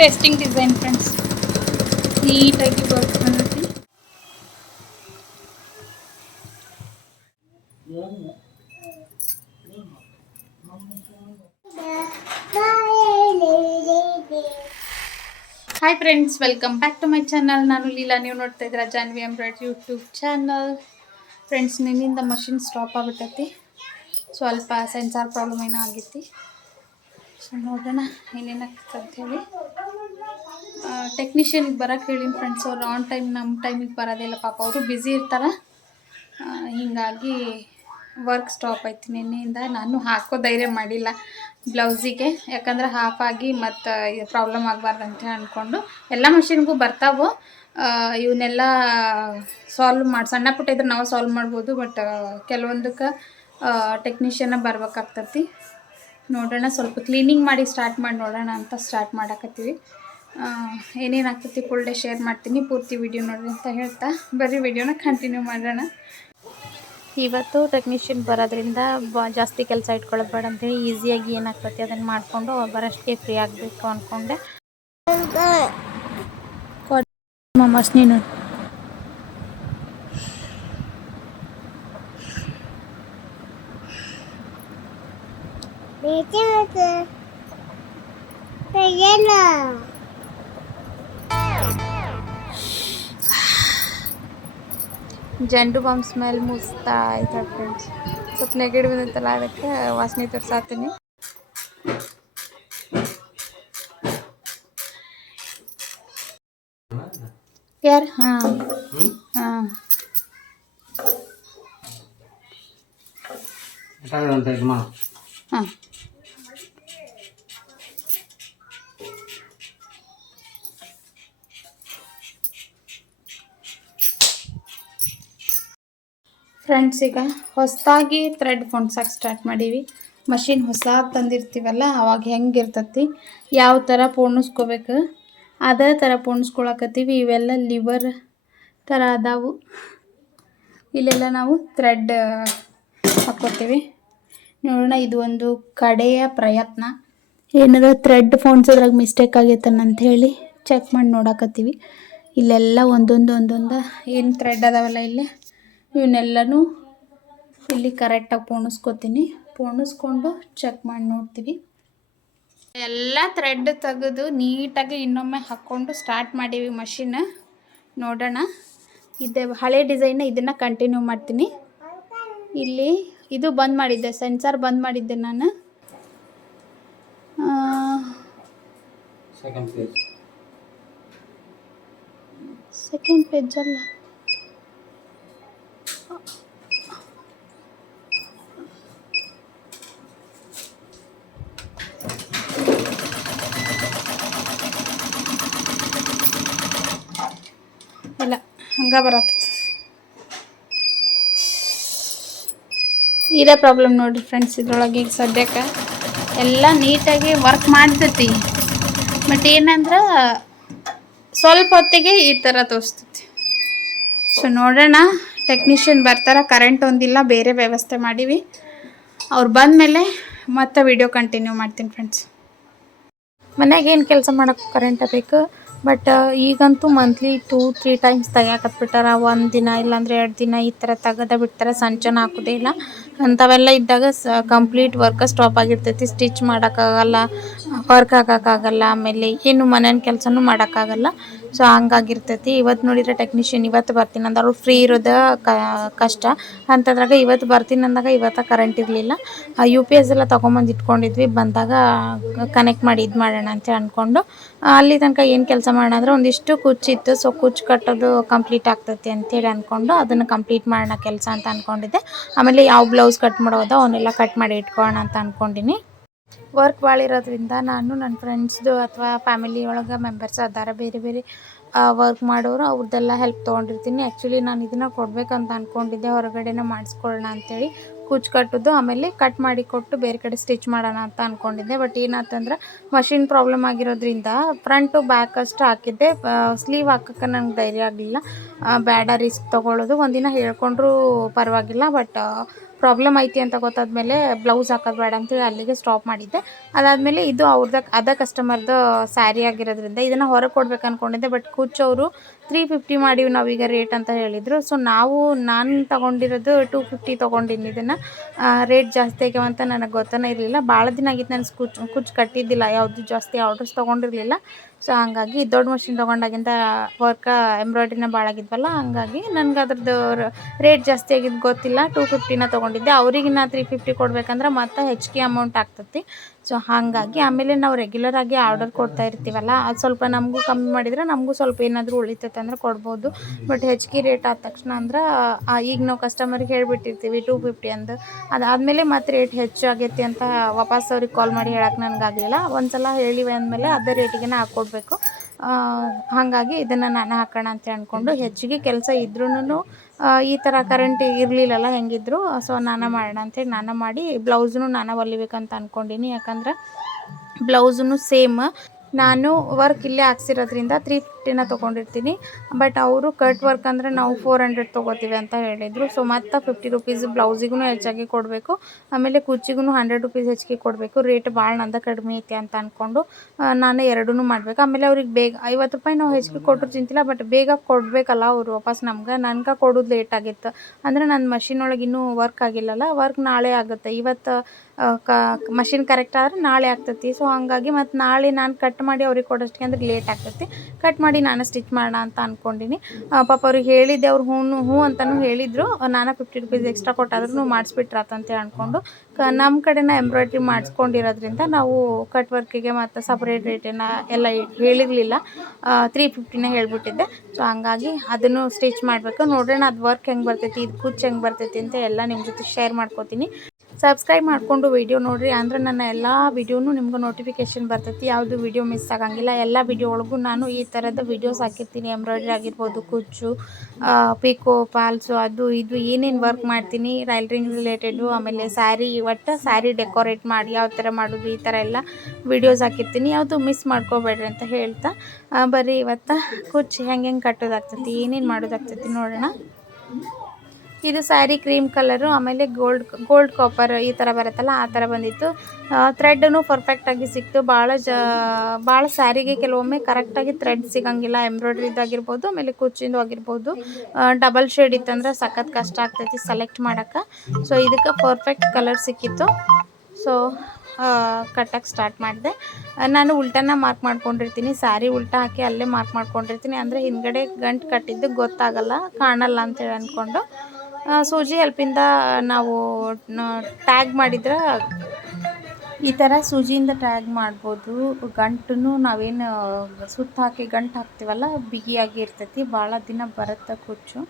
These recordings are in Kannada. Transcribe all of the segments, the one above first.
ಟೆಸ್ಟಿಂಗ್ ಡಿಸೈನ್ ಫ್ರೆಂಡ್ಸ್ ನೀಟಾಗಿ ವರ್ಕ್ ಬಂದೈತಿ. Hi friends, welcome back to my channel. ನಾನು ಲೀಲಾ. ನೀವು ನೋಡ್ತಾ ಇದ್ದೀರಾ Janvi embroidery YouTube channel. Friends, ನಿನ್ನಿಂದ ಮಷಿನ್ ಸ್ಟಾಪ್ ಆಗ್ಬಿಟ್ಟೈತಿ. ಸ್ವಲ್ಪ ಸೆನ್ಸಾರ್ ಪ್ರಾಬ್ಲಮ್ ಏನೋ ಆಗೈತಿ. ಸೊ ನೋಡೋಣ ಏನೇನಾಗ್ತದೆ ಅಂಥೇಳಿ. ಟೆಕ್ನಿಷಿಯನ್ಗೆ ಬರೋಕ್ಕೆ ಹೇಳಿನಿ ಫ್ರೆಂಡ್ಸ್. ಅವ್ರು ಆನ್ ಟೈಮ್ ನಮ್ಮ ಟೈಮಿಗೆ ಬರೋದಿಲ್ಲ ಪಾಪ, ಅವರು ಬ್ಯುಸಿ ಇರ್ತಾರೆ. ಹೀಗಾಗಿ ವರ್ಕ್ ಸ್ಟಾಪ್ ಆಯ್ತು ನಿನ್ನೆಯಿಂದ. ನಾನು ಹಾಕೋ ಧೈರ್ಯ ಮಾಡಿಲ್ಲ ಬ್ಲೌಸಿಗೆ, ಯಾಕಂದ್ರೆ ಹಾಫ್ ಆಗಿ ಮತ್ತು ಪ್ರಾಬ್ಲಮ್ ಆಗಬಾರ್ದು ಅಂತ ಅಂದ್ಕೊಂಡು. ಎಲ್ಲ ಮಷಿನ್ಗೂ ಬರ್ತಾವೆ, ಇವನ್ನೆಲ್ಲ ಸಾಲ್ವ್ ಮಾಡಿ. ಸಣ್ಣ ಪುಟ್ಟ ಇದ್ರೆ ನಾವು ಸಾಲ್ವ್ ಮಾಡ್ಬೋದು, ಬಟ್ ಕೆಲವೊಂದಕ್ಕೆ ಟೆಕ್ನಿಷಿಯನ್ನ ಬರ್ಬೇಕಾಗ್ತತಿ. ನೋಡೋಣ, ಸ್ವಲ್ಪ ಕ್ಲೀನಿಂಗ್ ಮಾಡಿ ಸ್ಟಾರ್ಟ್ ಮಾಡಿ ನೋಡೋಣ ಅಂತ ಸ್ಟಾರ್ಟ್ ಮಾಡಕತ್ತೀವಿ. ಏನೇನಾಗ್ತೈತಿ ಫುಲ್ ಡೇ ಶೇರ್ ಮಾಡ್ತೀನಿ, ಪೂರ್ತಿ ವಿಡಿಯೋ ನೋಡ್ರಿ ಅಂತ ಹೇಳ್ತಾ ಬರೀ ವಿಡಿಯೋನ ಕಂಟಿನ್ಯೂ ಮಾಡೋಣ. ಇವತ್ತು ಟೆಕ್ನಿಷಿಯನ್ ಬರೋದ್ರಿಂದ ಜಾಸ್ತಿ ಕೆಲಸ ಇಟ್ಕೊಳ್ಳೋದು ಬೇಡ ಅಂತೇಳಿ ಈಸಿಯಾಗಿ ಏನಾಗ್ತೈತಿ ಅದನ್ನು ಮಾಡಿಕೊಂಡು ಅವ್ರು ಬರೋಷ್ಟಿಗೆ ಫ್ರೀ ಆಗಬೇಕು ಅಂದ್ಕೊಂಡೆ. ಮಮ್ಮಸ್ ನೀನು ಜಂಡು ಬಾಂಬ್ ಸ್ಮೆಲ್ ಮುಗಿಸ್ತಾ ಆಯ್ತು ಫ್ರೆಂಡ್ಸ್. ಸ್ವಲ್ಪ ನೆಗಡಿ ಬಂದಿತ್ತಲ್ಲ, ಅದಕ್ಕೆ ವಾಸನೆ ತೋರಿಸಾತೀನಿ. ಯಾರು? ಹಾಂ ಹಾಂ ಹಾಂ. ಫ್ರೆಂಡ್ಸ್, ಈಗ ಹೊಸದಾಗಿ ಥ್ರೆಡ್ ಹೊಣ್ಸಕ್ಕೆ ಸ್ಟಾರ್ಟ್ ಮಾಡೀವಿ. ಮಷಿನ್ ಹೊಸ ತಂದಿರ್ತೀವಲ್ಲ, ಅವಾಗ ಹೆಂಗಿರ್ತತಿ, ಯಾವ ಥರ ಪೋಣಿಸ್ಕೋಬೇಕು ಅದೇ ಥರ ಪೋಣಿಸ್ಕೊಳಕತ್ತೀವಿ. ಇವೆಲ್ಲ ಲಿವರ್ ಥರ ಅದಾವು. ಇಲ್ಲೆಲ್ಲ ನಾವು ಥ್ರೆಡ್ ಹಾಕ್ಕೋತೀವಿ. ನೋಡೋಣ, ಇದು ಒಂದು ಕಡೆಯ ಪ್ರಯತ್ನ. ಏನಾದ್ರು ಥ್ರೆಡ್ ಫೋಣ್ಸೋದ್ರಾಗ ಮಿಸ್ಟೇಕ್ ಆಗೈತನಂತ ಹೇಳಿ ಚೆಕ್ ಮಾಡಿ ನೋಡಕತ್ತೀವಿ. ಇಲ್ಲೆಲ್ಲ ಒಂದೊಂದು ಏನು ಥ್ರೆಡ್ ಅದಾವಲ್ಲ ಇಲ್ಲೇ, ಇವನ್ನೆಲ್ಲನೂ ಇಲ್ಲಿ ಕರೆಕ್ಟಾಗಿ ಪೋಣಿಸ್ಕೋತೀನಿ. ಪೋಣಿಸ್ಕೊಂಡು ಚೆಕ್ ಮಾಡಿ ನೋಡ್ತೀವಿ. ಎಲ್ಲ ಥ್ರೆಡ್ ತೆಗೆದು ನೀಟಾಗಿ ಇನ್ನೊಮ್ಮೆ ಹಾಕ್ಕೊಂಡು ಸ್ಟಾರ್ಟ್ ಮಾಡೀವಿ ಮಷಿನ್. ನೋಡೋಣ, ಇದೆ ಹಳೆ ಡಿಸೈನ್, ಇದನ್ನು ಕಂಟಿನ್ಯೂ ಮಾಡ್ತೀನಿ. ಇಲ್ಲಿ ಇದು ಬಂದ್ ಮಾಡಿದ್ದೆ, ಸೆನ್ಸಾರ್ ಬಂದ್ ಮಾಡಿದ್ದೆ ನಾನು. ಸೆಕೆಂಡ್ ಪೇಜ್ ಅಲ್ಲ, ಇಲ್ಲ ಹಂಗೆ ಬರತ್ತ. ಇದೇ ಪ್ರಾಬ್ಲಮ್ ನೋಡಿರಿ ಫ್ರೆಂಡ್ಸ್. ಇದ್ರೊಳಗೆ ಈಗ ಸದ್ಯಕ್ಕೆ ಎಲ್ಲ ನೀಟಾಗಿ ವರ್ಕ್ ಮಾಡ್ತೈತಿ, ಬಟ್ ಏನಂದ್ರೆ ಸ್ವಲ್ಪ ಹೊತ್ತಿಗೆ ಈ ಥರ ತೋರಿಸ್ತೈತಿ. ಸೊ ನೋಡೋಣ, ಟೆಕ್ನಿಷಿಯನ್ ಬರ್ತಾರೆ. ಕರೆಂಟ್ ಒಂದಿಲ್ಲ, ಬೇರೆ ವ್ಯವಸ್ಥೆ ಮಾಡೀವಿ. ಅವ್ರು ಬಂದಮೇಲೆ ಮತ್ತೆ ವಿಡಿಯೋ ಕಂಟಿನ್ಯೂ ಮಾಡ್ತೀನಿ ಫ್ರೆಂಡ್ಸ್. ಮನೆಗೆ ಏನು ಕೆಲಸ ಮಾಡೋಕ್ಕೆ ಕರೆಂಟ ಬೇಕು, ಬಟ್ ಈಗಂತೂ ಮಂತ್ಲಿ 2-3 ಟೈಮ್ಸ್ ತೆಗಿಯಾಕತ್ಬಿಟ್ಟಾರ. 1 ದಿನ ಇಲ್ಲಾಂದರೆ 2 ದಿನ ಈ ಥರ ತೆಗೆದ ಬಿಡ್ತಾರೆ. ಸಂಚನ ಹಾಕೋದೇ ಇಲ್ಲ. ಅಂಥವೆಲ್ಲ ಇದ್ದಾಗ ಕಂಪ್ಲೀಟ್ ವರ್ಕ್ ಸ್ಟಾಪ್ ಆಗಿರ್ತೈತಿ. ಸ್ಟಿಚ್ ಮಾಡೋಕ್ಕಾಗಲ್ಲ, ವರ್ಕ್ ಹಾಕೋಕ್ಕಾಗಲ್ಲ, ಆಮೇಲೆ ಏನು ಮನೇನ ಕೆಲಸನೂ ಮಾಡೋಕ್ಕಾಗಲ್ಲ. ಸೊ ಹಂಗಾಗಿರ್ತೈತಿ. ಇವತ್ತು ನೋಡಿದರೆ ಟೆಕ್ನಿಷಿಯನ್ ಇವತ್ತು ಬರ್ತೀನಿ ಅಂದವರು. ಫ್ರೀ ಇರೋದು ಕಷ್ಟ ಅಂತದ್ರಾಗ ಇವತ್ತು ಬರ್ತೀನಿ ಅಂದಾಗ ಇವತ್ತು ಕರೆಂಟ್ ಇರಲಿಲ್ಲ. UPS ಎಲ್ಲ ತೊಗೊಂಬಂದು ಇಟ್ಕೊಂಡಿದ್ವಿ. ಬಂದಾಗ ಕನೆಕ್ಟ್ ಮಾಡಿ ಇದು ಮಾಡೋಣ ಅಂತ ಅಂದ್ಕೊಂಡು ಅಲ್ಲಿ ತನಕ ಏನು ಕೆಲಸ ಮಾಡೋಣ ಅಂದರೆ ಒಂದಿಷ್ಟು ಕುಚ್ಚಿತ್ತು. ಸೊ ಕುಚ್ಚು ಕಟ್ಟೋದು ಕಂಪ್ಲೀಟ್ ಆಗ್ತೈತಿ ಅಂತೇಳಿ ಅಂದ್ಕೊಂಡು ಅದನ್ನು ಕಂಪ್ಲೀಟ್ ಮಾಡೋಣ ಕೆಲಸ ಅಂತ ಅಂದ್ಕೊಂಡಿದ್ದೆ. ಆಮೇಲೆ ಯಾವ ಬ್ಲೌಸ್ ಕಟ್ ಮಾಡೋದು ಅವನ್ನೆಲ್ಲ ಕಟ್ ಮಾಡಿ ಇಟ್ಕೊಳ್ಳೋಣ ಅಂತ ಅಂದ್ಕೊಂಡಿನಿ. ವರ್ಕ್ ಭಾಳ ಇರೋದ್ರಿಂದ ನಾನು ನನ್ನ ಫ್ರೆಂಡ್ಸ್ದು ಅಥವಾ ಫ್ಯಾಮಿಲಿ ಒಳಗೆ ಮೆಂಬರ್ಸ್ ಅದಾರ ಬೇರೆ ಬೇರೆ ವರ್ಕ್ ಮಾಡೋರು, ಅವ್ರದ್ದೆಲ್ಲ ಹೆಲ್ಪ್ ತೊಗೊಂಡಿರ್ತೀನಿ. ಆ್ಯಕ್ಚುಲಿ ನಾನು ಇದನ್ನು ಕೊಡಬೇಕಂತ ಅಂದ್ಕೊಂಡಿದ್ದೆ, ಹೊರಗಡೆನೇ ಮಾಡಿಸ್ಕೊಳ್ಳೋಣ ಅಂಥೇಳಿ. ಕುಚ್ಚು ಕಟ್ಟೋದು ಆಮೇಲೆ ಕಟ್ ಮಾಡಿ ಕೊಟ್ಟು ಬೇರೆ ಕಡೆ ಸ್ಟಿಚ್ ಮಾಡೋಣ ಅಂತ ಅಂದ್ಕೊಂಡಿದ್ದೆ. ಬಟ್ ಏನಾಯ್ತಂದ್ರೆ ಮಷಿನ್ ಪ್ರಾಬ್ಲಮ್ ಆಗಿರೋದ್ರಿಂದ ಫ್ರಂಟು ಬ್ಯಾಕ್ ಅಷ್ಟು ಹಾಕಿದ್ದೆ. ಸ್ಲೀವ್ ಹಾಕೋಕ್ಕೆ ನಂಗೆ ಧೈರ್ಯ ಆಗಲಿಲ್ಲ. ಬೇಡ ರಿಸ್ಕ್ ತೊಗೊಳ್ಳೋದು. ಒಂದಿನ ಹೇಳ್ಕೊಂಡ್ರೂ ಪರವಾಗಿಲ್ಲ, ಬಟ್ ಪ್ರಾಬ್ಲಮ್ ಐತಿ ಅಂತ ಗೊತ್ತಾದ್ಮೇಲೆ ಬ್ಲೌಸ್ ಹಾಕೋದು ಬೇಡ ಅಂತೇಳಿ ಅಲ್ಲಿಗೆ ಸ್ಟಾಪ್ ಮಾಡಿದ್ದೆ. ಅದಾದಮೇಲೆ ಇದು ಅದ ಕಸ್ಟಮರ್ದು ಸ್ಯಾರಿ ಆಗಿರೋದ್ರಿಂದ ಇದನ್ನು ಹೊರಗೆ ಕೊಡ್ಬೇಕು ಅಂದ್ಕೊಂಡಿದ್ದೆ. ಬಟ್ ಕುಚ್ಚವರು 350 ಮಾಡೀವಿ ನಾವೀಗ ರೇಟ್ ಅಂತ ಹೇಳಿದರು. ಸೊ ನಾನು ತೊಗೊಂಡಿರೋದು 250 ತೊಗೊಂಡಿನಿ. ಇದನ್ನು ರೇಟ್ ಜಾಸ್ತಿ ಆಗ್ಯಾವಂತ ನನಗೆ ಗೊತ್ತನೇ ಇರಲಿಲ್ಲ. ಭಾಳ ದಿನ ಆಗಿತ್ತು ನಾನು ಕುಚ್ಚು ಕಟ್ಟಿದ್ದಿಲ್ಲ, ಯಾವುದು ಜಾಸ್ತಿ ಆರ್ಡರ್ಸ್ ತೊಗೊಂಡಿರಲಿಲ್ಲ. ಸೊ ಹಂಗಾಗಿ ದೊಡ್ಡ ಮಷಿನ್ ತೊಗೊಂಡಾಗಿಂದ ಎಂಬ್ರಾಯ್ಡ್ರಿನ ಭಾಳ ಆಗಿದ್ವಲ್ಲ, ಹಂಗಾಗಿ ನನಗೆ ಅದ್ರದ್ದು ರೇಟ್ ಜಾಸ್ತಿ ಆಗಿದ್ದು ಗೊತ್ತಿಲ್ಲ. 250ನ ತೊಗೊಂಡಿದ್ದೆ. ಅವ್ರಿಗೆ ನಾ 350 ಕೊಡ್ಬೇಕಂದ್ರೆ ಮತ್ತೆ ಹೆಚ್ಚಿಗೆ ಅಮೌಂಟ್ ಆಗ್ತೈತಿ. ಸೊ ಹಾಗಾಗಿ ಆಮೇಲೆ ನಾವು ರೆಗ್ಯುಲರ್ ಆಗಿ ಆರ್ಡರ್ ಕೊಡ್ತಾ ಇರ್ತೀವಲ್ಲ, ಅದು ಸ್ವಲ್ಪ ನಮಗೂ ಕಮ್ಮಿ ಮಾಡಿದರೆ ನಮಗೂ ಸ್ವಲ್ಪ ಏನಾದರೂ ಉಳಿತೈತೆ ಅಂದ್ರೆ ಕೊಡ್ಬೋದು. ಬಟ್ ಹೆಚ್ಚಿಗೆ ರೇಟ್ ಆದ ತಕ್ಷಣ ಅಂದ್ರೆ ಈಗ ನಾವು ಕಸ್ಟಮರಿಗೆ ಹೇಳಿಬಿಟ್ಟಿರ್ತೀವಿ 250 ಅಂದು. ಅದಾದಮೇಲೆ ಮತ್ತೆ ರೇಟ್ ಹೆಚ್ಚು ಆಗೈತಿ ಅಂತ ವಾಪಸ್ ಅವ್ರಿಗೆ ಕಾಲ್ ಮಾಡಿ ಹೇಳಕ್ಕೆ ನನಗಾಗಲಿಲ್ಲ. ಒಂದು ಸಲ ಹೇಳಿವೆ ಅಂದಮೇಲೆ ಅದೇ ರೇಟಿಗೆ ಹಾಕ್ಕೊಡ್ಬೇಕು. ಹಾಗಾಗಿ ಇದನ್ನು ನಾನು ಹಾಕೋಣ ಅಂತ ಅಂದ್ಕೊಂಡು, ಹೆಚ್ಚಿಗೆ ಕೆಲಸ ಇದ್ರೂ ಈ ಥರ ಕರೆಂಟ್ ಇರಲಿಲ್ಲಲ್ಲ ಹೆಂಗಿದ್ರು. ಸೊ ನಾನು ಮಾಡೋಣ ಅಂತೇಳಿ ನಾನು ಮಾಡಿ ಬ್ಲೌಸ್ನು ನಾನು ಹೊಲಿಬೇಕಂತ ಅಂದ್ಕೊಂಡೀನಿ. ಯಾಕಂದ್ರೆ ಬ್ಲೌಸೂ ಸೇಮ್ ನಾನು ವರ್ಕ್ ಇಲ್ಲೇ ಹಾಕ್ಸಿರೋದ್ರಿಂದ 350ನ ತೊಗೊಂಡಿರ್ತೀನಿ. ಬಟ್ ಅವರು ಕಟ್ ವರ್ಕ್ ಅಂದರೆ ನಾವು 400 ತೊಗೋತೀವಿ ಅಂತ ಹೇಳಿದರು. ಸೊ ಮತ್ತು 50 ರುಪೀಸ್ ಬ್ಲೌಸಿಗೂ ಹೆಚ್ಚಾಗಿ ಕೊಡಬೇಕು, ಆಮೇಲೆ ಕುಚ್ಚಿಗೂ 100 ರುಪೀಸ್ ಹೆಚ್ಚಿಗೆ ಕೊಡಬೇಕು. ರೇಟ್ ಭಾಳ ನಂದ ಕಡಿಮೆ ಐತಿ ಅಂತ ಅಂದ್ಕೊಂಡು ನಾನು ಎರಡೂ ಮಾಡಬೇಕು. ಆಮೇಲೆ ಅವ್ರಿಗೆ ಬೇಗ 50 ರೂಪಾಯಿ ನಾವು ಹೆಚ್ಚಿಗೆ ಕೊಟ್ಟರು ಚಿಂತಿಲ್ಲ, ಬಟ್ ಬೇಗ ಕೊಡಬೇಕಲ್ಲ ಅವರು ವಾಪಸ್ ನನಗೆ ಕೊಡೋದು ಲೇಟ್ ಆಗಿತ್ತು. ಅಂದರೆ ನನ್ನ ಮಷಿನ್ ಒಳಗೆ ಇನ್ನೂ ವರ್ಕ್ ಆಗಿಲ್ಲಲ್ಲ, ವರ್ಕ್ ನಾಳೆ ಆಗುತ್ತೆ. ಇವತ್ತು ಮಷಿನ್ ಕರೆಕ್ಟ್ ಆದರೆ ನಾಳೆ ಆಗ್ತೈತಿ. ಸೊ ಹಂಗಾಗಿ ಮತ್ತು ನಾಳೆ ನಾನು ಕಟ್ ಮಾಡಿ ಅವ್ರಿಗೆ ಕೊಡೋಷ್ಟಕ್ಕೆ ಅಂದ್ರೆ ಲೇಟ್ ಆಗ್ತೈತಿ. ಕಟ್ ಮಾಡಿ ನಾನು ಸ್ಟಿಚ್ ಮಾಡೋಣ ಅಂತ ಅಂದ್ಕೊಂಡಿನಿ. ಪಾಪ ಅವ್ರಿಗೆ ಹೇಳಿದ್ದೆ, ಅವ್ರು ಹ್ಞೂ ಅಂತಲೂ ಹೇಳಿದರು. ನಾನು 50 ರುಪೀಸ್ ಎಕ್ಸ್ಟ್ರಾ ಕೊಟ್ಟಾದ್ರೂ ಮಾಡಿಸ್ಬಿಟ್ರಾತಂತೇಳಿ ಅಂದ್ಕೊಂಡು ನಮ್ಮ ಕಡೆನ ಎಂಬ್ರಾಯ್ಡ್ರಿ ಮಾಡಿಸ್ಕೊಂಡಿರೋದ್ರಿಂದ ನಾವು ಕಟ್ ವರ್ಕಿಗೆ ಮತ್ತು ಸಪ್ರೇಟ್ ರೇಟನ್ನು ಎಲ್ಲ ಹೇಳಿರಲಿಲ್ಲ, 350ನೇ ಹೇಳಿಬಿಟ್ಟಿದ್ದೆ. ಸೊ ಹಂಗಾಗಿ ಅದನ್ನು ಸ್ಟಿಚ್ ಮಾಡಬೇಕು. ನೋಡೋಣ ಅದು ವರ್ಕ್ ಹೆಂಗೆ ಬರ್ತೈತಿ, ಇದು ಕುಚ್ಚು ಹೆಂಗೆ ಬರ್ತೈತಿ ಅಂತ ಎಲ್ಲ ನಿಮ್ಮ ಜೊತೆ ಶೇರ್ ಮಾಡ್ಕೋತೀನಿ. ಸಬ್ಸ್ಕ್ರೈಬ್ ಮಾಡಿಕೊಂಡು ವಿಡಿಯೋ ನೋಡಿರಿ, ಅಂದರೆ ನನ್ನ ಎಲ್ಲ ವಿಡಿಯೋನು ನಿಮ್ಗೆ ನೋಟಿಫಿಕೇಷನ್ ಬರ್ತೈತಿ. ಯಾವುದು ವಿಡಿಯೋ ಮಿಸ್ ಆಗಂಗಿಲ್ಲ. ಎಲ್ಲ ವಿಡಿಯೋ ಒಳಗೂ ನಾನು ಈ ಥರದ ವಿಡಿಯೋಸ್ ಹಾಕಿರ್ತೀನಿ. ಎಂಬ್ರಾಯ್ಡ್ರಿ ಆಗಿರ್ಬೋದು, ಕುಚ್ಚು, ಪಿಕೋ, ಪಾಲ್ಸು, ಅದು ಇದು ಏನೇನು ವರ್ಕ್ ಮಾಡ್ತೀನಿ, ಟೈಲರಿಂಗ್ ರಿಲೇಟೆಡು, ಆಮೇಲೆ ಸ್ಯಾರಿ, ಒಟ್ಟು ಸ್ಯಾರಿ ಡೆಕೋರೇಟ್ ಮಾಡಿ ಯಾವ ಥರ ಮಾಡೋದು, ಈ ಥರ ಎಲ್ಲ ವಿಡಿಯೋಸ್ ಹಾಕಿರ್ತೀನಿ. ಯಾವುದು ಮಿಸ್ ಮಾಡ್ಕೋಬೇಡ್ರಿ ಅಂತ ಹೇಳ್ತಾ ಬರೀ ಇವತ್ತು ಕುಚ್ಚು ಹೆಂಗೆ ಕಟ್ಟೋದಾಗ್ತೈತಿ, ಏನೇನು ಮಾಡೋದಾಗ್ತೈತಿ ನೋಡೋಣ. ಇದು ಸ್ಯಾರಿ ಕ್ರೀಮ್ ಕಲರು, ಆಮೇಲೆ ಗೋಲ್ಡ್ ಕಾಪರ್ ಈ ಥರ ಬರುತ್ತಲ್ಲ ಆ ಥರ ಬಂದಿತ್ತು. ಥ್ರೆಡ್ನು ಪರ್ಫೆಕ್ಟಾಗಿ ಸಿಕ್ತು. ಭಾಳ ಸ್ಯಾರಿಗೆ ಕೆಲವೊಮ್ಮೆ ಕರೆಕ್ಟಾಗಿ ಥ್ರೆಡ್ ಸಿಗಂಗಿಲ್ಲ, ಎಂಬ್ರಾಯ್ಡ್ರಿದಾಗಿರ್ಬೋದು ಆಮೇಲೆ ಕುಚ್ಚಿಂದು ಆಗಿರ್ಬೋದು. ಡಬಲ್ ಶೇಡ್ ಇತ್ತಂದ್ರೆ ಸಖತ್ ಕಷ್ಟ ಆಗ್ತೈತಿ ಸೆಲೆಕ್ಟ್ ಮಾಡೋಕ್ಕೆ. ಸೊ ಇದಕ್ಕೆ ಪರ್ಫೆಕ್ಟ್ ಕಲರ್ ಸಿಕ್ಕಿತ್ತು. ಸೊ ಕಟ್ಟಕ್ಕೆ ಸ್ಟಾರ್ಟ್ ಮಾಡಿದೆ. ನಾನು ಉಲ್ಟನ ಮಾರ್ಕ್ ಮಾಡ್ಕೊಂಡಿರ್ತೀನಿ, ಸ್ಯಾರಿ ಉಲ್ಟಾ ಹಾಕಿ ಅಲ್ಲೇ ಮಾರ್ಕ್ ಮಾಡ್ಕೊಂಡಿರ್ತೀನಿ. ಅಂದರೆ ಹಿಂದ್ಗಡೆ ಗಂಟು ಕಟ್ಟಿದ್ದು ಗೊತ್ತಾಗಲ್ಲ, ಕಾಣಲ್ಲ ಅಂತೇಳಿ ಅಂದ್ಕೊಂಡು ಸೂಜಿ ಹೆಲ್ಪಿಂದ ನಾವು ಟ್ಯಾಗ್ ಮಾಡಿದ್ರೆ ಈ ಥರ ಸೂಜಿಯಿಂದ ಟ್ಯಾಗ್ ಮಾಡ್ಬೋದು. ಗಂಟನ್ನು ನಾವೇನು ಸುತ್ತ ಹಾಕಿ ಗಂಟು ಹಾಕ್ತೀವಲ್ಲ, ಬಿಗಿಯಾಗಿ ಇರ್ತೈತಿ, ಭಾಳ ದಿನ ಬರುತ್ತೆ ಕುಚ್ಚು.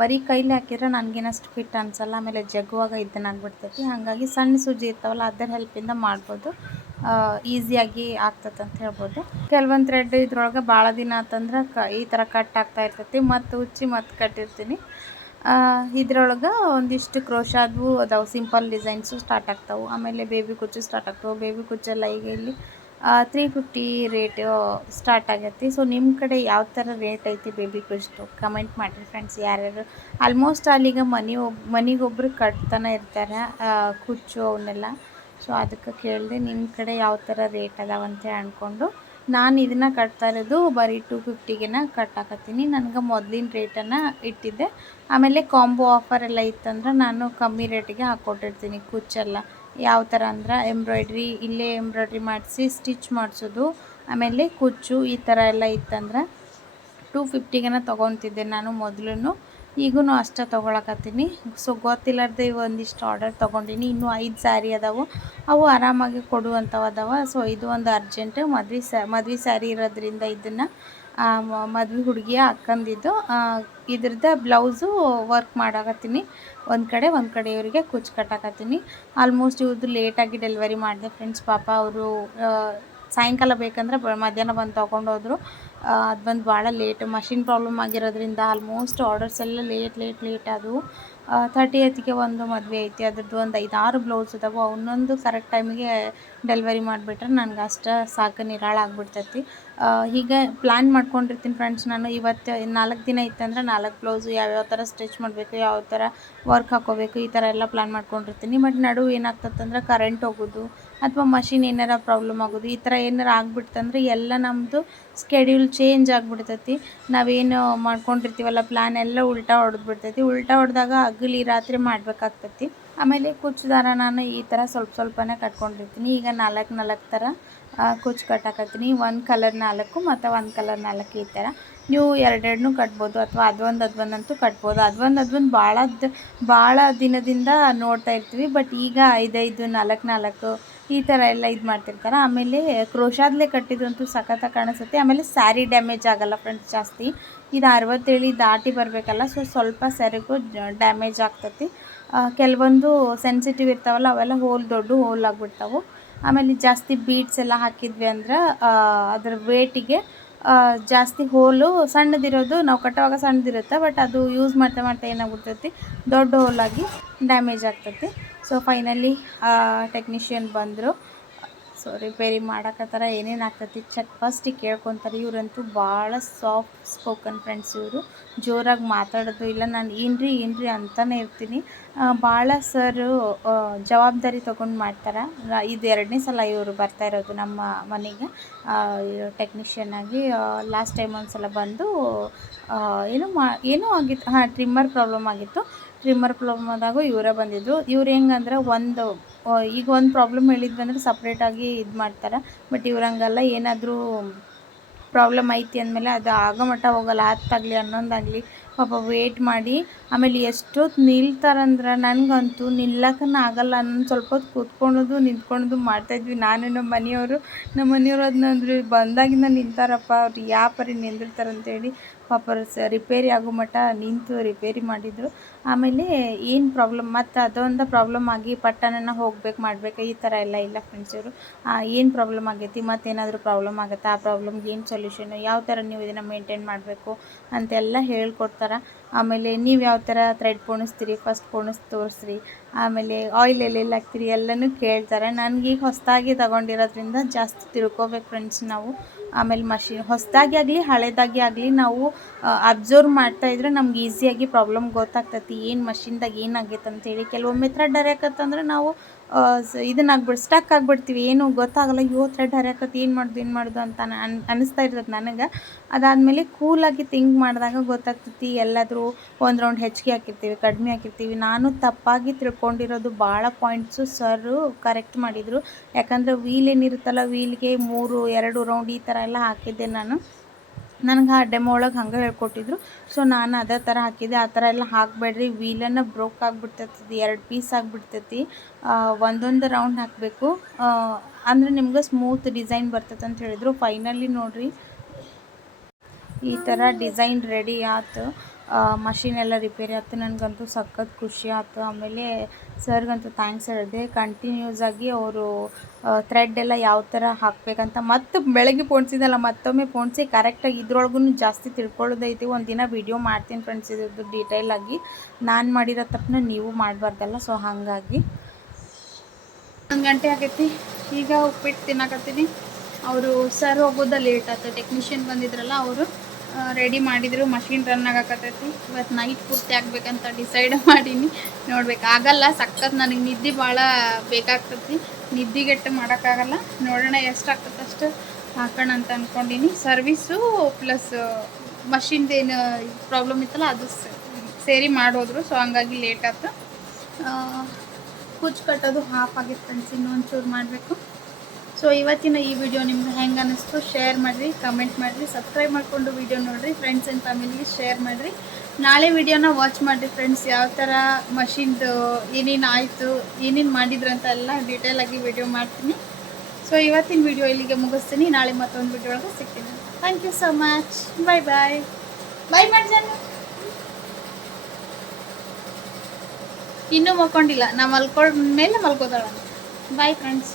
ಬರೀ ಕೈಲಿ ಹಾಕಿದ್ರೆ ನನಗೇನಷ್ಟು ಫಿಟ್ ಅನಿಸಲ್ಲ, ಆಮೇಲೆ ಜಗ್ಗುವಾಗ ಇದ್ದನಾಗ್ಬಿಡ್ತೈತಿ. ಹಾಗಾಗಿ ಸಣ್ಣ ಸೂಜಿ ಇರ್ತಾವಲ್ಲ ಅದರ ಹೆಲ್ಪಿಂದ ಮಾಡ್ಬೋದು, ಈಸಿಯಾಗಿ ಆಗ್ತದೆ ಅಂತ ಹೇಳ್ಬೋದು. ಕೆಲವೊಂದು ಥ್ರೆಡ್ ಇದ್ರೊಳಗೆ ಭಾಳ ದಿನ ಆತಂದ್ರೆ ಈ ಥರ ಕಟ್ ಆಗ್ತಾ ಇರ್ತೈತಿ. ಮತ್ತು ಉಚ್ಚಿ ಮತ್ತು ಕಟ್ಟಿರ್ತೀನಿ. ಇದ್ರೊಳಗೆ ಒಂದಿಷ್ಟು ಕ್ರೋಶಾದ್ವು ಅದಾವೆ, ಸಿಂಪಲ್ ಡಿಸೈನ್ಸು ಸ್ಟಾರ್ಟ್ ಆಗ್ತಾವೆ. ಆಮೇಲೆ ಬೇಬಿ ಕುಚ್ಚು ಸ್ಟಾರ್ಟ್ ಆಗ್ತಾವೆ. ಬೇಬಿ ಕುಚ್ಚೆಲ್ಲ ಈಗ ಇಲ್ಲಿ 350 ರೇಟು ಸ್ಟಾರ್ಟ್ ಆಗೈತಿ. ಸೊ ನಿಮ್ಮ ಕಡೆ ಯಾವ ಥರ ರೇಟ್ ಐತಿ ಬೇಬಿ ಕುಚ್ಚು ಕಮೆಂಟ್ ಮಾಡಿರಿ ಫ್ರೆಂಡ್ಸ್. ಯಾರ್ಯಾರು ಆಲ್ಮೋಸ್ಟ್ ಅಲ್ಲಿಗ ಮನೆಗೊಬ್ಬರು ಕಟ್ತಾನೆ ಇರ್ತಾರೆ ಕುಚ್ಚು ಅವನ್ನೆಲ್ಲ. ಸೊ ಅದಕ್ಕೆ ಕೇಳಿದೆ ನಿಮ್ಮ ಕಡೆ ಯಾವ ಥರ ರೇಟ್ ಅದಾವಂತ ಅಂದ್ಕೊಂಡು ನಾನು ಇದನ್ನು ಕಟ್ತಾ ಇರೋದು ಬರೀ 250ಗೆ ಕಟ್ಟಾಕತ್ತೀನಿ. ನನಗೆ ಮೊದಲಿನ ರೇಟನ್ನು ಇಟ್ಟಿದ್ದೆ. ಆಮೇಲೆ ಕಾಂಬೋ ಆಫರ್ ಎಲ್ಲ ಇತ್ತಂದ್ರೆ ನಾನು ಕಮ್ಮಿ ರೇಟಿಗೆ ಹಾಕ್ಕೊಟ್ಟಿರ್ತೀನಿ. ಕುಚ್ಚೆಲ್ಲ ಯಾವ ಥರ ಅಂದ್ರೆ ಇಲ್ಲೇ ಎಂಬ್ರಾಯ್ಡ್ರಿ ಮಾಡಿಸಿ ಸ್ಟಿಚ್ ಮಾಡಿಸೋದು, ಆಮೇಲೆ ಕುಚ್ಚು ಈ ಥರ ಎಲ್ಲ ಇತ್ತಂದ್ರೆ 250ಗೆ ತೊಗೊತಿದ್ದೆ ನಾನು ಮೊದಲು. ಈಗೂ ಅಷ್ಟೇ ತೊಗೊಳಕತ್ತೀನಿ. ಸೊ ಗೊತ್ತಿಲ್ಲಾರ್ದೆ ಒಂದಿಷ್ಟು ಆರ್ಡರ್ ತೊಗೊಂಡಿನಿ. ಇನ್ನೂ 5 ಸ್ಯಾರಿ ಅದಾವೆ, ಅವು ಆರಾಮಾಗಿ ಕೊಡುವಂಥವು ಅದಾವೆ. ಸೊ ಇದು ಒಂದು ಅರ್ಜೆಂಟ್ ಮದ್ವೆ ಸ್ಯಾರಿ ಇರೋದ್ರಿಂದ ಇದನ್ನು ಮದ್ವೆ ಹುಡುಗಿಯ ಅಕ್ಕಂದಿದ್ದು ಇದ್ರದ್ದು ಬ್ಲೌಸು ವರ್ಕ್ ಮಾಡಾಕತ್ತೀನಿ. ಒಂದು ಕಡೆ ಇವರಿಗೆ ಕುಚ್ಚು ಕಟ್ಟಾಕತ್ತೀನಿ. ಆಲ್ಮೋಸ್ಟ್ ಇವ್ರದ್ದು ಲೇಟಾಗಿ ಡೆಲಿವರಿ ಮಾಡಿದೆ ಫ್ರೆಂಡ್ಸ್. ಪಾಪ ಅವರು ಸಾಯಂಕಾಲ ಬೇಕಂದ್ರೆ ಮಧ್ಯಾಹ್ನ ಬಂದು ತೊಗೊಂಡೋದ್ರು. ಅದು ಬಂದು ಭಾಳ ಲೇಟ್, ಮಷಿನ್ ಪ್ರಾಬ್ಲಮ್ ಆಗಿರೋದ್ರಿಂದ ಆಲ್ಮೋಸ್ಟ್ ಆರ್ಡರ್ಸ್ ಎಲ್ಲ ಲೇಟ್ ಆದವು. 30th ಒಂದು ಮದುವೆ ಐತಿ, ಅದ್ರದ್ದು ಒಂದು 5-6 ಬ್ಲೌಸ್ ಅದಾವೆ. ಅವನ್ನೊಂದು ಕರೆಕ್ಟ್ ಟೈಮಿಗೆ ಡೆಲಿವರಿ ಮಾಡಿಬಿಟ್ರೆ ನನಗೆ ಅಷ್ಟು ಸಾಕು ನಿರಾಳ ಆಗ್ಬಿಡ್ತೈತಿ. ಹೀಗೆ ಪ್ಲ್ಯಾನ್ ಮಾಡ್ಕೊಂಡಿರ್ತೀನಿ ಫ್ರೆಂಡ್ಸ್. ನಾನು ಇವತ್ತು 4 ದಿನ ಇತ್ತಂದ್ರೆ 4 ಬ್ಲೌಸು ಯಾವ್ಯಾವ ಥರ ಸ್ಟಿಚ್ ಮಾಡಬೇಕು, ಯಾವ ಥರ ವರ್ಕ್ ಹಾಕೋಬೇಕು, ಈ ಥರ ಎಲ್ಲ ಪ್ಲ್ಯಾನ್ ಮಾಡ್ಕೊಂಡಿರ್ತೀನಿ. ಬಟ್ ನಡುವೆ ಏನಾಗ್ತದಂದ್ರೆ ಕರೆಂಟ್ ಹೋಗೋದು ಅಥವಾ ಮಷಿನ್ ಏನಾರ ಪ್ರಾಬ್ಲಮ್ ಆಗೋದು, ಈ ಥರ ಏನಾರ ಆಗ್ಬಿಡ್ತಂದ್ರೆ ಎಲ್ಲ ನಮ್ಮದು ಸ್ಕೆಡ್ಯೂಲ್ ಚೇಂಜ್ ಆಗಿಬಿಡ್ತೈತಿ. ನಾವೇನು ಮಾಡ್ಕೊಂಡಿರ್ತೀವಲ್ಲ ಪ್ಲ್ಯಾನ್ ಎಲ್ಲ ಉಲ್ಟಾ ಹೊಡೆದ್ಬಿಡ್ತೈತಿ. ಉಲ್ಟಾ ಹೊಡೆದಾಗ ಹಗಲಿ ರಾತ್ರಿ ಮಾಡಬೇಕಾಗ್ತೈತಿ. ಆಮೇಲೆ ಕುಚ್ಚು ದಾರ ನಾನು ಈ ಥರ ಸ್ವಲ್ಪನೇ ಕಟ್ಕೊಂಡಿರ್ತೀನಿ. ಈಗ 4 ಥರ ಕುಚ್ಚು ಕಟ್ಟಾಕತ್ತೀನಿ. ಒಂದು ಕಲರ್ 4 ಮತ್ತು ಒಂದು ಕಲರ್ 4 ಈ ಥರ. ನೀವು ಎರಡೆರಡನ್ನೂ ಕಟ್ಬೋದು ಅಥವಾ ಅದೊಂದಂತೂ ಕಟ್ಬೋದು. ಅದೊಂದು ಭಾಳ ದಿನದಿಂದ ನೋಡ್ತಾ ಇರ್ತೀವಿ. ಬಟ್ ಈಗ 5 4 ಈ ಥರ ಎಲ್ಲ ಇದು ಮಾಡ್ತಿರ್ತಾರೆ. ಆಮೇಲೆ ಕ್ರೋಶಾದ್ಲೇ ಕಟ್ಟಿದ್ರಂತೂ ಸಖತ್ತಾಗಿ ಕಾಣಿಸುತ್ತೆ. ಆಮೇಲೆ ಸ್ಯಾರಿ ಡ್ಯಾಮೇಜ್ ಆಗಲ್ಲ ಫ್ರೆಂಡ್ಸ್ ಜಾಸ್ತಿ. ಇದು 67 ದಾಟಿ ಬರಬೇಕಲ್ಲ, ಸೊ ಸ್ವಲ್ಪ ಸೆರಗು ಡ್ಯಾಮೇಜ್ ಆಗ್ತೈತಿ. ಕೆಲವೊಂದು ಸೆನ್ಸಿಟಿವ್ ಇರ್ತಾವಲ್ಲ ಅವೆಲ್ಲ ದೊಡ್ಡ ಹೋಲ್ ಆಗಿಬಿಡ್ತಾವೆ. ಆಮೇಲೆ ಜಾಸ್ತಿ ಬೀಡ್ಸ್ ಎಲ್ಲ ಹಾಕಿದ್ವಿ ಅಂದ್ರೆ ಅದರ ವೇಟಿಗೆ ಜಾಸ್ತಿ ಹೋಲು ಸಣ್ಣದಿರೋದು ನಾವು ಕಟ್ಟುವಾಗ ಸಣ್ಣದಿರುತ್ತೆ. ಬಟ್ ಅದು ಯೂಸ್ ಮಾಡ್ತಾ ಏನಾಗ್ಬಿಡ್ತೈತಿ, ದೊಡ್ಡ ಹೋಲಾಗಿ ಡ್ಯಾಮೇಜ್ ಆಗ್ತೈತಿ. ಸೊ ಫೈನಲಿ ಟೆಕ್ನಿಷಿಯನ್ ಬಂದರು. ಸೊ ರಿಪೇರಿ ಮಾಡೋಕತ್ತರ. ಏನೇನು ಆಗ್ತೈತಿ ಫಸ್ಟಿಗೆ ಕೇಳ್ಕೊತಾರೆ. ಇವರಂತೂ ಭಾಳ ಸಾಫ್ಟ್ ಸ್ಪೋಕನ್ ಫ್ರೆಂಡ್ಸ್. ಇವರು ಜೋರಾಗಿ ಮಾತಾಡೋದು ಇಲ್ಲ. ನಾನು ಏನ್ರಿ ಅಂತಲೇ ಇರ್ತೀನಿ. ಭಾಳ ಸರು ಜವಾಬ್ದಾರಿ ತೊಗೊಂಡು ಮಾಡ್ತಾರೆ. ಇದು 2ನೇ ಸಲ ಇವರು ಬರ್ತಾ ಇರೋದು ನಮ್ಮ ಮನೆಗೆ ಟೆಕ್ನಿಷಿಯನ್ ಆಗಿ. ಲಾಸ್ಟ್ ಟೈಮ್ ಒಂದು ಸಲ ಬಂದು ಏನೋ ಆಗಿತ್ತು, ಟ್ರಿಮ್ಮರ್ ಪ್ರಾಬ್ಲಮ್ ಆಗಿತ್ತು. ಟ್ರಿಮ್ಮರ್ ಪ್ರಾಬ್ಲಮ್ ಆದಾಗ ಇವರೇ ಬಂದಿದ್ದರು. ಇವ್ರು ಹೆಂಗಂದ್ರೆ ಈಗ ಒಂದು ಪ್ರಾಬ್ಲಮ್ ಹೇಳಿದ್ವಿ ಅಂದರೆ ಸಪ್ರೇಟಾಗಿ ಇದು ಮಾಡ್ತಾರೆ. ಬಟ್ ಇವ್ರು ಹಂಗಲ್ಲ, ಏನಾದರೂ ಪ್ರಾಬ್ಲಮ್ ಐತಿ ಅಂದಮೇಲೆ ಅದು ಆಗೋ ಮಟ್ಟ ಹೋಗಲ್ಲ. 10 ಆಗಲಿ 11 ಆಗಲಿ ಪಾಪ ವೇಟ್ ಮಾಡಿ ಆಮೇಲೆ ಎಷ್ಟೊತ್ತು ನಿಲ್ತಾರಂದ್ರೆ ನನಗಂತೂ ನಿಲ್ಲಕ್ಕನ ಆಗಲ್ಲ. ನಾನು ಸ್ವಲ್ಪ ಹೊತ್ತು ಕೂತ್ಕೊಳ್ಳೋದು ನಿಂತ್ಕೊಳ್ಳೋದು ಮಾಡ್ತಾಯಿದ್ವಿ ನಾನು ನಮ್ಮ ಮನೆಯವರು. ಅದನ್ನಂದ್ರೆ ಬಂದಾಗಿಂದ ನಿಂತಾರಪ್ಪ, ಅವ್ರು ಯಾವ ಪರಿ ನಿಂದಿರ್ತಾರಂತೇಳಿ ಪಾಪ ರಿಪೇರಿ ಆಗೋ ಮಟ್ಟ ನಿಂತು ರಿಪೇರಿ ಮಾಡಿದರು. ಆಮೇಲೆ ಏನು ಪ್ರಾಬ್ಲಮ್ ಮತ್ತು ಅದೊಂದು ಪ್ರಾಬ್ಲಮ್ ಆಗಿ ಪಟ್ಟಣನ ಹೋಗ್ಬೇಕು ಮಾಡಬೇಕು ಈ ಥರ ಎಲ್ಲ ಇಲ್ಲ ಫ್ರೆಂಡ್ಸ್. ಇವರು ಏನು ಪ್ರಾಬ್ಲಮ್ ಆಗೈತಿ, ಮತ್ತೇನಾದರೂ ಪ್ರಾಬ್ಲಮ್ ಆಗುತ್ತೆ, ಆ ಪ್ರಾಬ್ಲಮ್ಗೆ ಏನು ಸೊಲ್ಯೂಷನು, ಯಾವ ಥರ ನೀವು ಇದನ್ನು ಮೇಂಟೈನ್ ಮಾಡಬೇಕು ಅಂತೆಲ್ಲ ಹೇಳ್ಕೊಡ್ತಾರೆ. ಆಮೇಲೆ ನೀವು ಯಾವ ಥರ ಥ್ರೆಡ್ ಪೋಣಿಸ್ತೀರಿ, ಫಸ್ಟ್ ಪೋಣಿಸಿ ತೋರಿಸ್ರಿ, ಆಮೇಲೆ ಆಯಿಲ್ ಎಲ್ಲೆಲ್ಲಿ ಹಾಕ್ತೀರಿ ಎಲ್ಲನೂ ಕೇಳ್ತಾರೆ. ನನಗೀಗ ಹೊಸದಾಗಿ ತಗೊಂಡಿರೋದ್ರಿಂದ ಜಾಸ್ತಿ ತಿಳ್ಕೊಬೇಕು ಫ್ರೆಂಡ್ಸ್ ನಾವು. ಆಮೇಲೆ ಮಷಿನ್ ಹೊಸದಾಗಿ ಆಗಲಿ ಹಳೇದಾಗಿ ಆಗಲಿ ನಾವು ಅಬ್ಸರ್ವ್ ಮಾಡ್ತಾಯಿದ್ರೆ ನಮ್ಗೆ ಈಸಿಯಾಗಿ ಪ್ರಾಬ್ಲಮ್ ಗೊತ್ತಾಗ್ತೈತಿ, ಏನು ಮಷಿನ್ದಾಗ ಏನಾಗೈತೆ ಅಂತೇಳಿ. ಕೆಲವೊಮ್ಮೆ ಥ್ರೆಡ್ ಹರಿಯಾಕತ್ತಂದ್ರೆ ನಾವು ಸ್ಟಕ್ ಆಗಿಬಿಡ್ತೀವಿ, ಏನು ಗೊತ್ತಾಗಲ್ಲ. ಥ್ರೆಡ್ ಹರಿಯಾಕತ್ತು ಏನು ಮಾಡೋದು ಅಂತ ಅನಿಸ್ತಾ ಇರ್ತದೆ ನನಗೆ. ಅದಾದಮೇಲೆ ಕೂಲಾಗಿ ಥಿಂಕ್ ಮಾಡಿದಾಗ ಗೊತ್ತಾಗ್ತೈತಿ. ಎಲ್ಲಾದರೂ ಒಂದು ರೌಂಡ್ ಹೆಚ್ಚಿಗೆ ಹಾಕಿರ್ತೀವಿ, ಕಡಿಮೆ ಹಾಕಿರ್ತೀವಿ. ನಾನು ತಪ್ಪಾಗಿ ತಿಳ್ಕೊಂಡಿರೋದು ಭಾಳ ಪಾಯಿಂಟ್ಸು ಸರು ಕರೆಕ್ಟ್ ಮಾಡಿದರು. ಯಾಕಂದರೆ ವೀಲ್ ಏನಿರುತ್ತಲ್ಲ, ವೀಲ್ಗೆ 2 ರೌಂಡ್ ಈ ಥರ ಎಲ್ಲ ಹಾಕಿದ್ದೆ ನಾನು. ನನಗೆ ಆ ಡೆಮೋ ಒಳಗೆ ಹಂಗೆ ಹೇಳ್ಕೊಟ್ಟಿದ್ರು. ಸೊ ನಾನು ಅದೇ ಥರ ಹಾಕಿದ್ದೆ. ಆ ಥರ ಎಲ್ಲ ಹಾಕಬೇಡ್ರಿ, ವೀಲನ್ನು ಬ್ರೋಕ್ ಆಗಿಬಿಡ್ತೈತಿ, 2 ಪೀಸ್ ಆಗಿಬಿಡ್ತೈತಿ. ಒಂದೊಂದು ರೌಂಡ್ ಹಾಕಬೇಕು, ಅಂದರೆ ನಿಮ್ಗೆ ಸ್ಮೂತ್ ಡಿಸೈನ್ ಬರ್ತೈತೆ ಅಂತ ಹೇಳಿದರು. ಫೈನಲಿ ನೋಡಿರಿ ಈ ಥರ ಡಿಸೈನ್ ರೆಡಿ ಆಯ್ತು. ಮಷಿನ್ ಎಲ್ಲ ರಿಪೇರಿ ಆಯ್ತು. ನನಗಂತೂ ಸಖತ್ ಖುಷಿ ಆಯ್ತು. ಆಮೇಲೆ ಸರ್ಗಂತೂ ಥ್ಯಾಂಕ್ಸ್ ಹೇಳಿದೆ. ಕಂಟಿನ್ಯೂಸ್ ಆಗಿ ಅವರು ಥ್ರೆಡ್ ಎಲ್ಲ ಯಾವ ಥರ ಹಾಕಬೇಕಂತ ಮತ್ತು ಬೆಳಗ್ಗೆ ಪೋಣಿಸಿದಲ್ಲ ಮತ್ತೊಮ್ಮೆ ಪೋಣಿಸಿ ಕರೆಕ್ಟಾಗಿ ಇದ್ರೊಳಗೂ ಜಾಸ್ತಿ ತಿಳ್ಕೊಳ್ಳೋದೈತಿ. ಒಂದಿನ ವಿಡಿಯೋ ಮಾಡ್ತೀನಿ ಫ್ರೆಂಡ್ಸ್ ಇದ್ರದ್ದು ಡೀಟೇಲಾಗಿ. ನಾನು ಮಾಡಿರೋ ತಪ್ಪನ್ನ ನೀವು ಮಾಡಬಾರ್ದಲ್ಲ, ಸೊ ಹಾಗಾಗಿ 1 ಗಂಟೆ ಆಗೈತಿ. ಈಗ ಉಪ್ಪಿಟ್ಟು ತಿನ್ನಕತ್ತೀನಿ. ಅವರು ಸರ್ ಹೋಗೋದ ಲೇಟ್ ಆಯ್ತು. ಟೆಕ್ನಿಷಿಯನ್ ಬಂದಿದ್ರಲ್ಲ, ಅವರು ರೆಡಿ ಮಾಡಿದರು. ಮಷಿನ್ ರನ್ ಆಗಕತ್ತೈತಿ. ಇವತ್ತು ನೈಟ್ ಪೂರ್ತಿ ಆಗಬೇಕಂತ ಡಿಸೈಡ್ ಮಾಡೀನಿ. ನೋಡ್ಬೇಕು, ಆಗಲ್ಲ. ಸಖತ್ ನನಗೆ ನಿದ್ದೆ ಭಾಳ ಬೇಕಾಗ್ತೈತಿ. ನಿದ್ದೆಗೆಟ್ಟು ಮಾಡೋಕ್ಕಾಗಲ್ಲ. ನೋಡೋಣ ಎಷ್ಟಾಗ್ತದೆ ಅಷ್ಟು ಹಾಕೋಣ ಅಂತ ಅಂದ್ಕೊಂಡೀನಿ. ಸರ್ವಿಸು ಪ್ಲಸ್ ಮಷಿನ್ದೇನು ಪ್ರಾಬ್ಲಮ್ ಇತ್ತಲ್ಲ ಅದು ಸೇರಿ ಮಾಡೋದ್ರು. ಸೊ ಹಂಗಾಗಿ ಲೇಟ್ ಆಯ್ತು. ಕುಚ್ಚು ಕಟ್ಟೋದು ಹಾಫ್ ಆಗಿತ್ತು ಫ್ರೆಂಡ್ಸ್, ಇನ್ನೊಂಚೂರು ಮಾಡಬೇಕು. ಸೊ ಇವತ್ತಿನ ಈ ವಿಡಿಯೋ ನಿಮ್ಗೆ ಹೆಂಗೆ ಅನ್ನಿಸ್ತು ಶೇರ್ ಮಾಡಿರಿ, ಕಮೆಂಟ್ ಮಾಡಿರಿ, ಸಬ್ಸ್ಕ್ರೈಬ್ ಮಾಡಿಕೊಂಡು ವಿಡಿಯೋ ನೋಡಿರಿ, ಫ್ರೆಂಡ್ಸ್ ಆ್ಯಂಡ್ ಫ್ಯಾಮಿಲಿಗೆ ಶೇರ್ ಮಾಡಿರಿ. ನಾಳೆ ವಿಡಿಯೋನ ವಾಚ್ ಮಾಡಿರಿ ಫ್ರೆಂಡ್ಸ್. ಯಾವ ಥರ ಮಷಿನ್ದು ಏನೇನು ಆಯಿತು, ಏನೇನು ಮಾಡಿದ್ರಂತ ಎಲ್ಲ ಡೀಟೇಲಾಗಿ ವಿಡಿಯೋ ಮಾಡ್ತೀನಿ. ಸೊ ಇವತ್ತಿನ ವಿಡಿಯೋ ಇಲ್ಲಿಗೆ ಮುಗಿಸ್ತೀನಿ. ನಾಳೆ ಮತ್ತೊಂದು ವಿಡಿಯೋ ಒಳಗೆ ಸಿಗ್ತೀನಿ. Thank you so much. Bye bye. Bye ಮಾಡಿ ಜನ. ಇನ್ನೂ ಮಲ್ಕೊಂಡಿಲ್ಲ, ನಾ ಮಲ್ಕೊಂಡ ಮೇಲೆ ಮಲ್ಕೋತಾಳ. Bye friends.